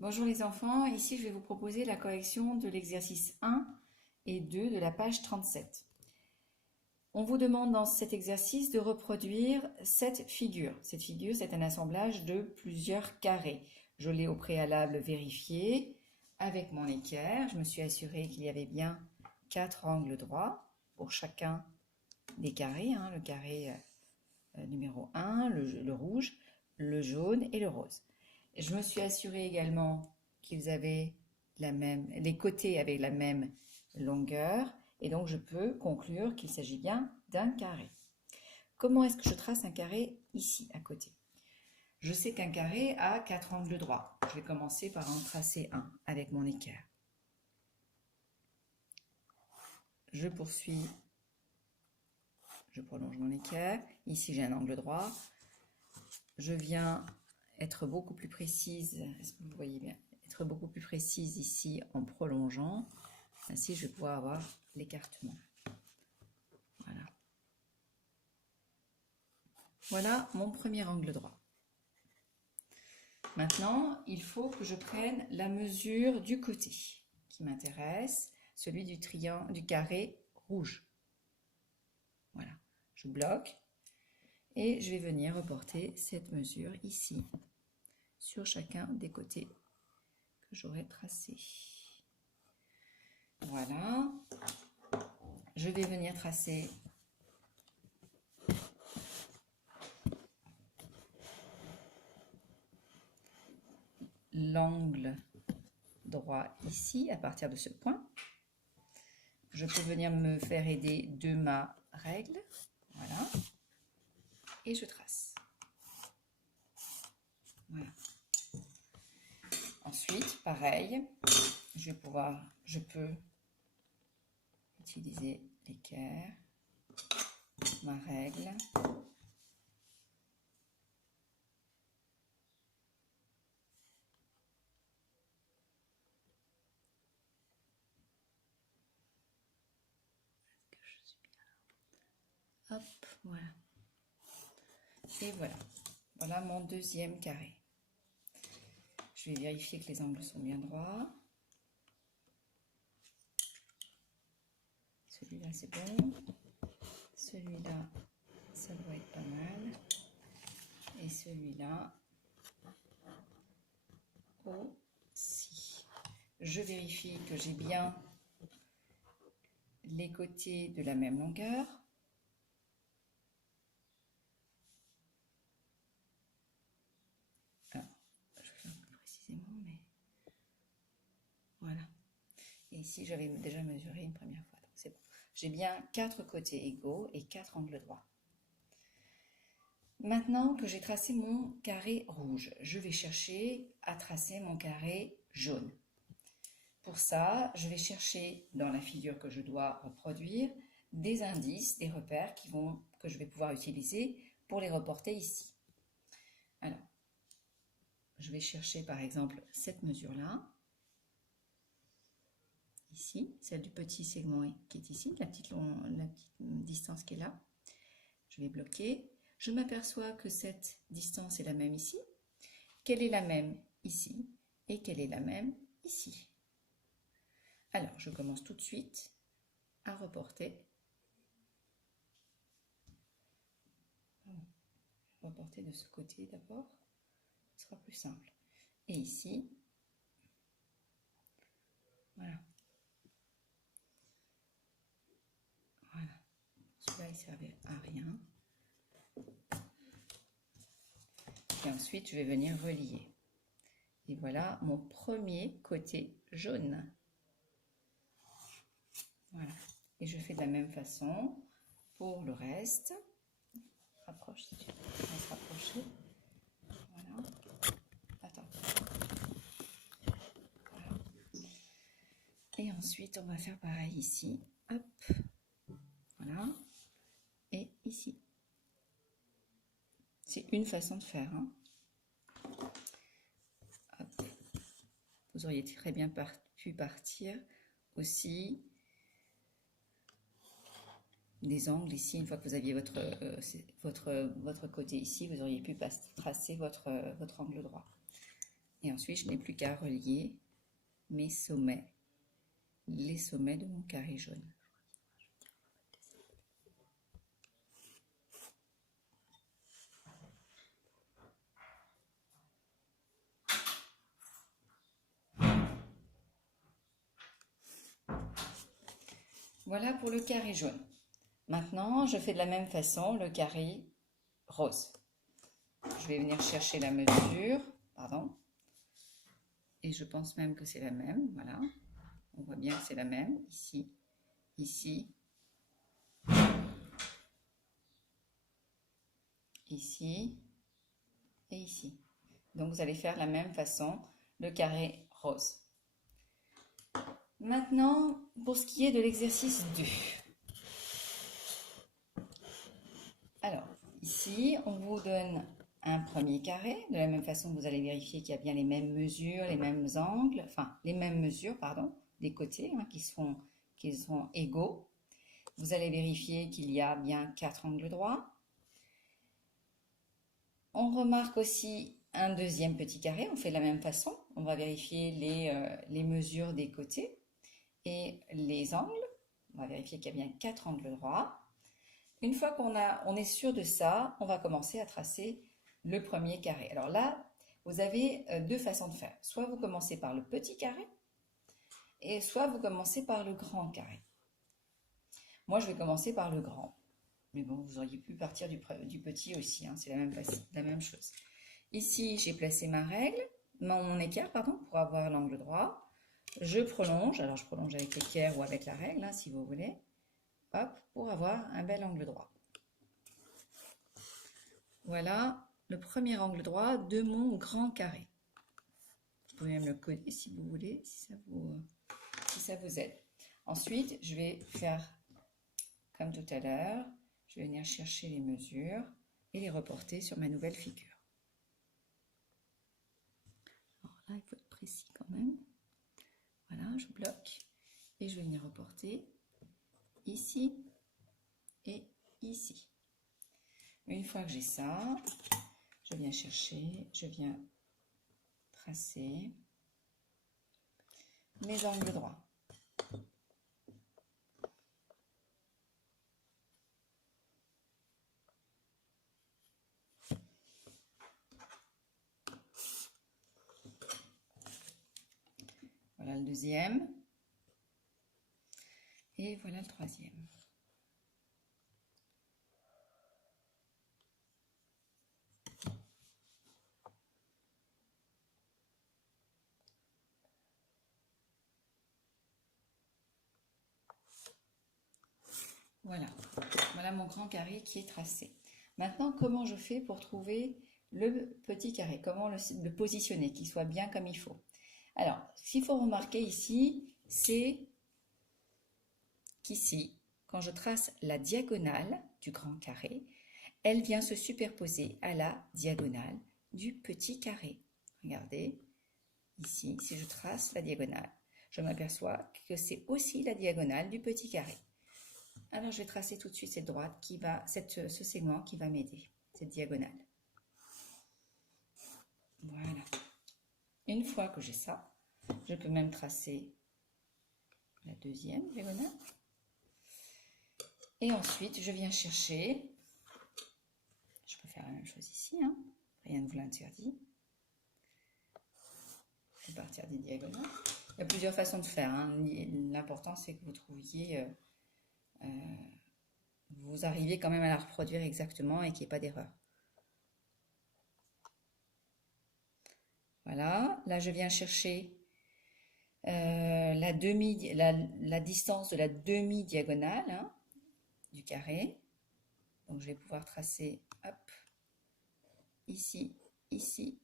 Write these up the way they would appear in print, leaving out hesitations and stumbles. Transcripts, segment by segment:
Bonjour les enfants, ici je vais vous proposer la correction de l'exercice 1 et 2 de la page 37. On vous demande dans cet exercice de reproduire cette figure. Cette figure, c'est un assemblage de plusieurs carrés. Je l'ai au préalable vérifié avec mon équerre. Je me suis assurée qu'il y avait bien 4 angles droits pour chacun des carrés. Le carré numéro 1, le rouge, le jaune et le rose. Je me suis assurée également qu'ils avaient les côtés avaient la même longueur et donc je peux conclure qu'il s'agit bien d'un carré. Comment est-ce que je trace un carré ici à côté? Je sais qu'un carré a 4 angles droits. Je vais commencer par en tracer un avec mon équerre. Je poursuis, je prolonge mon équerre. Ici j'ai un angle droit. Je viens être beaucoup plus précise, est-ce que vous voyez bien? Être beaucoup plus précise ici en prolongeant. Ainsi, je vais pouvoir avoir l'écartement. Voilà. Voilà mon premier angle droit. Maintenant, il faut que je prenne la mesure du côté qui m'intéresse, celui du triangle, du carré rouge. Voilà. Je bloque et je vais venir reporter cette mesure ici sur chacun des côtés que j'aurai tracés. Voilà. Je vais venir tracer l'angle droit ici à partir de ce point. Je peux venir me faire aider de ma règle. Voilà. Et je trace. Voilà. Ensuite, pareil, je peux utiliser l'équerre, ma règle. Hop, voilà. Et voilà. Voilà mon deuxième carré. Je vais vérifier que les angles sont bien droits. Celui-là, c'est bon. Celui-là, ça doit être pas mal. Et celui-là aussi. Je vérifie que j'ai bien les côtés de la même longueur. Alors, je vais faire plus précisément, mais voilà. Et ici, j'avais déjà mesuré une première fois. Donc c'est bon. J'ai bien 4 côtés égaux et 4 angles droits. Maintenant que j'ai tracé mon carré rouge, je vais chercher à tracer mon carré jaune. Pour ça, je vais chercher dans la figure que je dois reproduire des indices, des repères que je vais pouvoir utiliser pour les reporter ici. Alors, je vais chercher par exemple cette mesure-là, ici, celle du petit segment qui est ici, la petite distance qui est là. Je vais bloquer. Je m'aperçois que cette distance est la même ici, qu'elle est la même ici et qu'elle est la même ici. Alors, je commence tout de suite à reporter. Reporter de ce côté d'abord, ce sera plus simple. Et ici, voilà. Voilà. Celui-là, il ne servait à rien. Et ensuite, je vais venir relier. Et voilà mon premier côté jaune. Voilà. Et je fais de la même façon pour le reste. Rapproche si tu veux. On va se rapprocher. Voilà. Attends. Voilà. Et ensuite, on va faire pareil ici. Hop. Voilà. Et ici. C'est une façon de faire. Hop. Vous auriez très bien pu partir aussi des angles ici. Une fois que vous aviez votre côté ici, vous auriez pu tracer votre angle droit. Et ensuite, je n'ai plus qu'à relier mes sommets, les sommets de mon carré jaune. Voilà pour le carré jaune. Maintenant, je fais de la même façon le carré rose. Je vais venir chercher la mesure, pardon, et je pense même que c'est la même, voilà. On voit bien que c'est la même, ici, ici, ici et ici. Donc vous allez faire la même façon le carré rose. Maintenant, pour ce qui est de l'exercice 2. Alors, ici, on vous donne un premier carré. De la même façon, vous allez vérifier qu'il y a bien les mêmes mesures, les mêmes angles, enfin, les mêmes mesures, pardon, des côtés, hein, qui sont égaux. Vous allez vérifier qu'il y a bien 4 angles droits. On remarque aussi un deuxième petit carré. On fait de la même façon. On va vérifier les mesures des côtés et les angles. On va vérifier qu'il y a bien 4 angles droits. Une fois qu'on est sûr de ça, on va commencer à tracer le premier carré. Alors là, vous avez deux façons de faire. Soit vous commencez par le petit carré, et soit vous commencez par le grand carré. Moi, je vais commencer par le grand. Mais bon, vous auriez pu partir du petit aussi, hein, c'est la même chose. Ici, j'ai placé mon équerre, pardon, pour avoir l'angle droit. Je prolonge, alors je prolonge avec l'équerre ou avec la règle, hein, si vous voulez. Hop, pour avoir un bel angle droit. Voilà le premier angle droit de mon grand carré. Vous pouvez même le coller si vous voulez, si ça vous aide. Ensuite, je vais faire comme tout à l'heure. Je vais venir chercher les mesures et les reporter sur ma nouvelle figure. Alors là, il faut être précis quand même. Voilà, je bloque et je vais venir reporter ici et ici. Une fois que j'ai ça, je viens chercher, je viens tracer mes angles droits. Voilà le deuxième. Et voilà le troisième. Voilà mon grand carré qui est tracé. Maintenant, comment je fais pour trouver le petit carré? Comment le positionner, qu'il soit bien comme il faut? Alors, ce qu'il faut remarquer ici, c'est qu'ici, quand je trace la diagonale du grand carré, elle vient se superposer à la diagonale du petit carré. Regardez, ici, si je trace la diagonale, je m'aperçois que c'est aussi la diagonale du petit carré. Alors, je vais tracer tout de suite cette droite ce segment qui va m'aider, cette diagonale. Voilà. Une fois que j'ai ça, je peux même tracer la deuxième diagonale. Et ensuite, je viens chercher, je peux faire la même chose ici, hein, rien ne vous l'interdit. Je vais partir des diagonales. Il y a plusieurs façons de faire, hein. L'important, c'est que vous trouviez... vous arriviez quand même à la reproduire exactement et qu'il n'y ait pas d'erreur. Voilà, là je viens chercher la distance de la demi-diagonale, hein, du carré. Donc je vais pouvoir tracer, hop, ici, ici,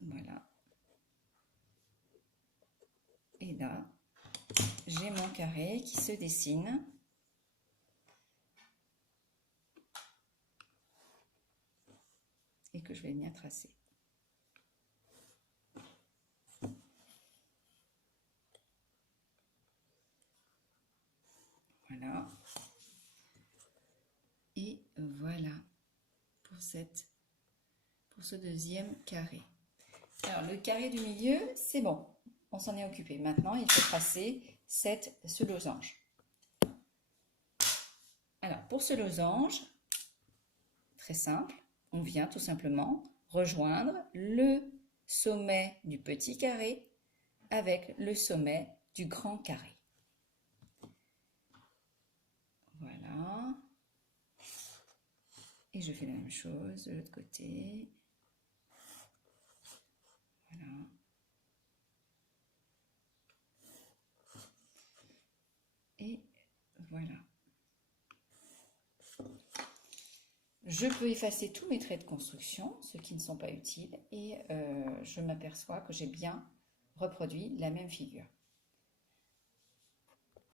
voilà. Et là, j'ai mon carré qui se dessine. Et que je vais venir tracer. Voilà. Et voilà pour ce deuxième carré. Alors, le carré du milieu, c'est bon, on s'en est occupé. Maintenant, il faut tracer ce losange. Alors, pour ce losange, très simple, on vient tout simplement rejoindre le sommet du petit carré avec le sommet du grand carré. Voilà. Et je fais la même chose de l'autre côté. Voilà. Et voilà. Je peux effacer tous mes traits de construction, ceux qui ne sont pas utiles, et je m'aperçois que j'ai bien reproduit la même figure.